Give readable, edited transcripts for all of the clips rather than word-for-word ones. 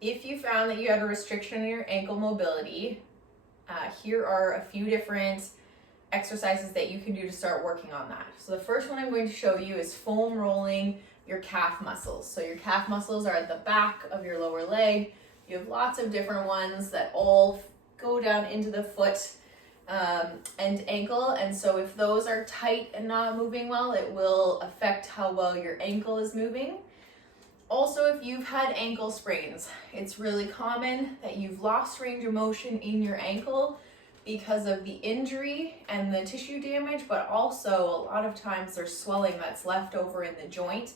If you found that you had a restriction in your ankle mobility, here are a few different exercises that you can do to start working on that. So the first one I'm going to show you is foam rolling your calf muscles. So your calf muscles are at the back of your lower leg. You have lots of different ones that all go down into the foot and ankle, and so if those are tight and not moving well, it will affect how well your ankle is moving. Also, if you've had ankle sprains, it's really common that you've lost range of motion in your ankle because of the injury and the tissue damage, but also a lot of times there's swelling that's left over in the joint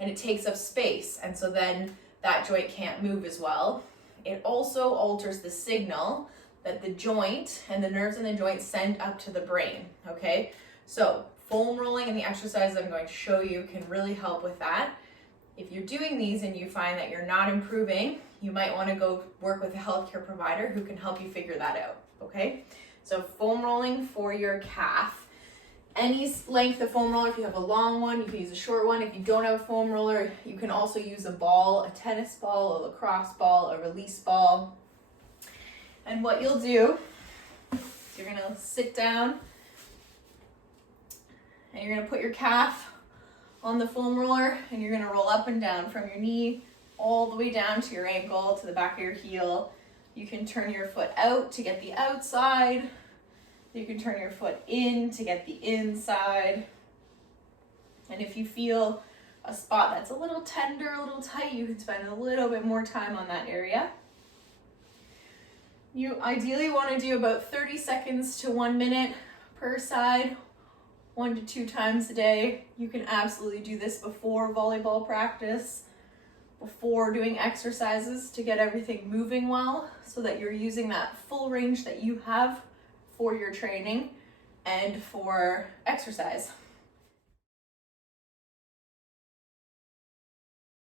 and it takes up space, and so then that joint can't move as well. It also alters the signal that the joint and the nerves in the joint send up to the brain, okay? So foam rolling and the exercises I'm going to show you can really help with that. If you're doing these and you find that you're not improving, you might want to go work with a healthcare provider who can help you figure that out, okay? So foam rolling for your calf. Any length of foam roller, if you have a long one, you can use a short one. If you don't have a foam roller, you can also use a ball, a tennis ball, a lacrosse ball, a release ball. And what you'll do, you're gonna sit down and you're gonna put your calf on the foam roller and you're gonna roll up and down from your knee all the way down to your ankle, to the back of your heel. You can turn your foot out to get the outside. You can turn your foot in to get the inside. And if you feel a spot that's a little tender, a little tight, you can spend a little bit more time on that area. You ideally want to do about 30 seconds to 1 minute per side, 1 to 2 times a day. You can absolutely do this before volleyball practice, before doing exercises, to get everything moving well so that you're using that full range that you have for your training and for exercise.